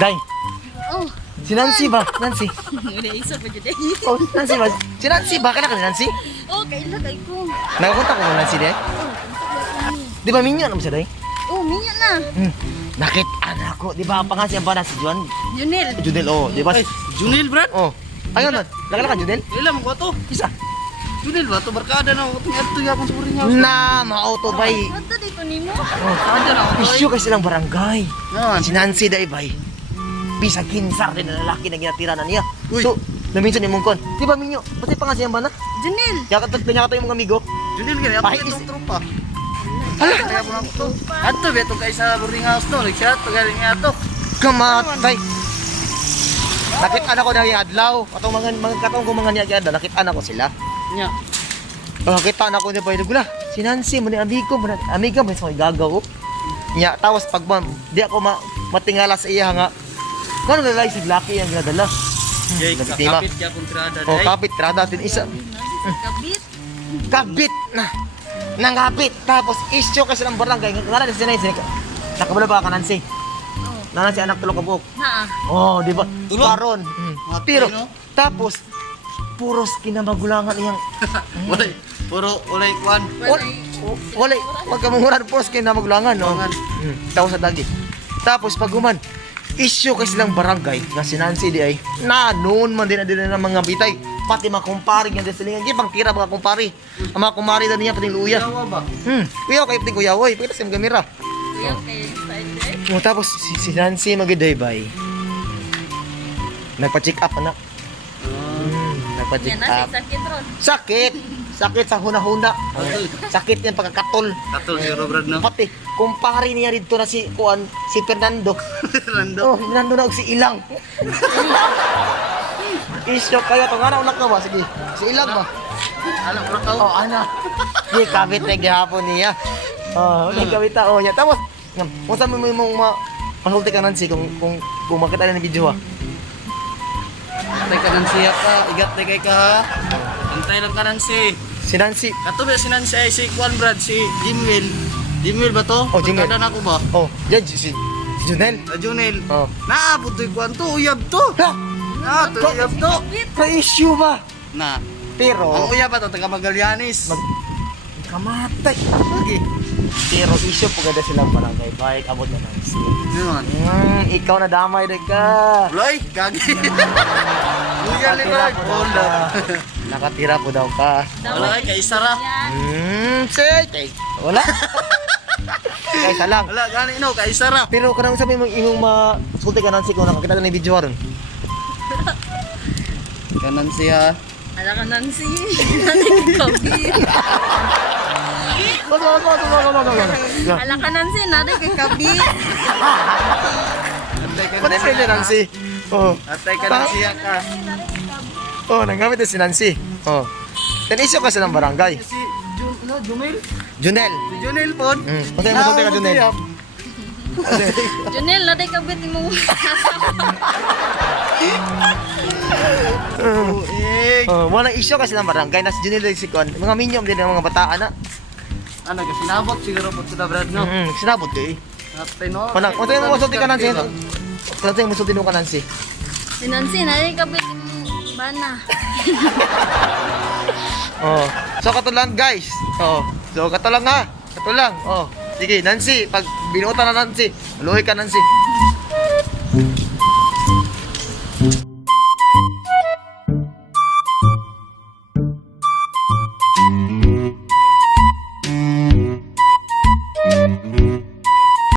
Day, Oh, si Nancy ba? Nancy. muna isot pa dyan. Oh, Nancy ba? Si Nancy ba? Kailan ka ni Nancy? Oh, kailagay ko. Nakakunta ko mo Nancy, Day. Di ba minyo naman siya, Day? Oh, minyan na. Nakita ko. Di ba ang pangalan siya ba na si Juan? Junel. Judel, oh. Di ba? Ay, Junil, brad. Oh. Ayun na. Nakala ka, Judel? Ilan mo ko to? Isa. Junil ba? To barkada na ako. Ito yapon sa buring house. Na, ma-auto bay. Ato dito nimo. Oh. Kanya na ako. Isyo kasi silang barangay. Yan. Si Nancy, Day, bay. Bisa kinsar din na lalaki na ginatira na niya. Uy. So, naminsan ni Mungkon. Di ba, Minyo? Basta yung pangalan siya ba na? Junel. Kaya ka yung mga amigo. Junil, ganyan. Ay, Ako itong tropa. Hala! Kaya po na ako to. Ato, beto kayo sa boarding house to. Nagsiya, pagaling nga to. Kamatay. Nakita na ko na yung adlaw. Atong mga katong kong mga niya adlaw. Nakita na ko sila. Nya. Nakita na ko niya pa gula. Si Nancy, muna amigo, amiga, may mga gagaw. Nya, tawas pag di ako matingala sa iya nga. Kano na lang si Lucky ang ginadala? Yay, Nagtima. kapit kaya kong tirada. O, day. kapit, trada din isa. Kabit. Kabit na. Nangapit. Tapos, isyo kasi ng barangay. Ngara na si Nancy. Nakabala ba ka, Nancy? Oh, Nancy, anak tulog ka buhok. naa. Oh, di ba? Tulog? Karon. Mga Pero, tuloy, no? tapos, puros kinamagulangan iyang... Walay. Puro, walay kwan. Wala, wag ka munguran, puros kinamagulangan, no? Magulangan. Tawas sa dagi. Tapos, pag guman, isyo kasi silang barangay, nga si Nancy di ay, na, noon man din na din ng mga bitay. Pati mga kumpari nga din sila. Hindi, pang tira mga kumpari. Ang mga kumari na niya, pati luya. Yawa ba? Kuya, kayo pati kuya, woy. Pakita sa gamira. Kuya kay side. Tapos, si Nancy magiday bay. Nagpa-check up, anak. Nagpa-check Yan na up. si sakit ron. Sakit! Sakit sa huna-huna. Sakit yan pagkakatol. Katol si Robrad, no? Pati, kumpare niya dito na si Kuan, si Fernando. Fernando. Oh, Fernando na og si Ilang. Isyo kayo to nga na unak ka ba? Sige. Si Ilang ba? Alam ko ka. Oh, ana. Di kabit na gihapon niya. Oh, ni kabit ta oh niya. Tapos, kung sa mo mong pasulti ka Nancy kung makita na ng video ha. Antay ka ng siya ka. Igat na kay ka ha. Antay lang ka ng si. Si Nancy. Katubi si Nancy ay si Kwan Brad, si Jimwell. Jimwell ba to? Oh, Jimwell. Pagkada na ako ba? Oh, yan si Junel. Junel. Oh. Naabot to yung Kwan to. Uyab to. Ha? Na, to uyab to. Ka-issue ba? Na. Pero, Ang uyab ba to? Taga Magallanes. kamatay. Lagi. Pero issue po ganda silang barangay. Bike, abot na Nancy. Ano man? Ikaw na damay na ka. Uloy, gagi. Uyab ni Brad. Honda. Nakatira po daw ka. Wala ay, kay Sara. Say. Wala. Kaysa lang. Wala, gani no, kay Sara. Pero kanang sabi mong imong masulti ka Nancy kung nakakita na ng video haron. Kanan siya. Ala ka Nancy. Nanay kabit. Ala ka Nancy, nanay kay kabit. Antay ka Pati pwede Nancy. Oh. Antay ka ng siya ka. Oh, nanggamit na si Nancy. Oh. Tenisyo ka sa ng barangay. Si Jumel. Junel. Si Junel po. Patay mo ka Junel. Junel, nanay kabit mo. Oh, wala isyo kasi ng barangay na si Junel si Kon. Mga minyom din ng mga bataan na. Ano ka sinabot siguro po sa Brad no. Sinabot ko eh. Atay no. Kunang, unsa mo masulti ka Nancy? Kunang mo masulti mo ka Nancy. Si Nancy, nanay kabit mo. Bana. Oh. So katulang guys. Oh. So katulang ha. Katulang. Oh. Sige, Nancy, pag binuota na Nancy, luhoy ka Nancy.